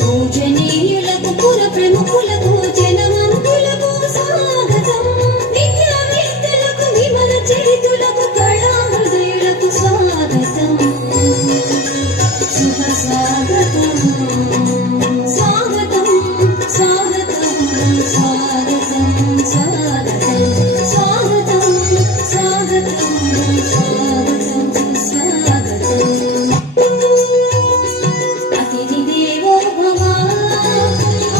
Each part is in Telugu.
పూజనీయులకు పుర ప్రముఖులకు జనమంతులకు స్వాగతం. విద్యావేత్తలకు విమల చరితులకు కళా హృదయులకు స్వాగతం. శుభ స్వాగతం స్వాగతం స్వాగతం స్వాగతం స్వాగతం స్వాగతం స్వాగతం స్వాగతం స్వాగతం. అతిథి దేవో భవ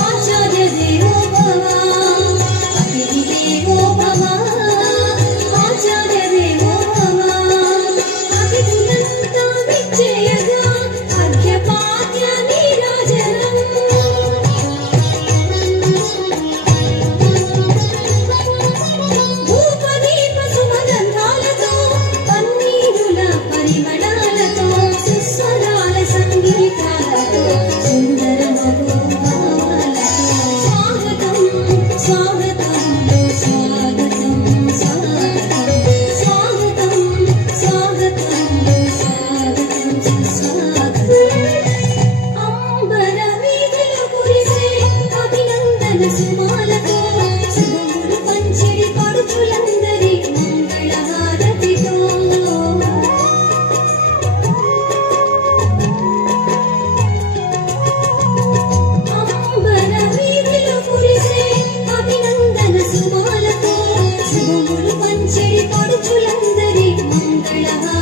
ఆచార్య దేవో భవ. అతిథి దేవో భవ ఆచార్య దేవో భవ. అతిథులంతా విచ్చేయగా అర్ఘ్యపాద్య నీరాజనం. ధూపదీప సుమగంధాలతో పన్నీరుల పరిమళాలతో సుస్వరాల సంగీతాలతో సుందర మధుభావాలతో స్వాగతం స్వాగతం స్వాగతం స్వాగతం స్వాగతం స్వాగతం స్వాగతం. అంబర వీధిలో కురిసే అభినందన సుమాలతో శుభములు పంచిడి పడుచులందరి మంగళహారతితో. అంబర వీధిలో కురిసే అభినందన సుమాలతో శుభములు పంచిడి పడుచులందరి మంగళహారతితో.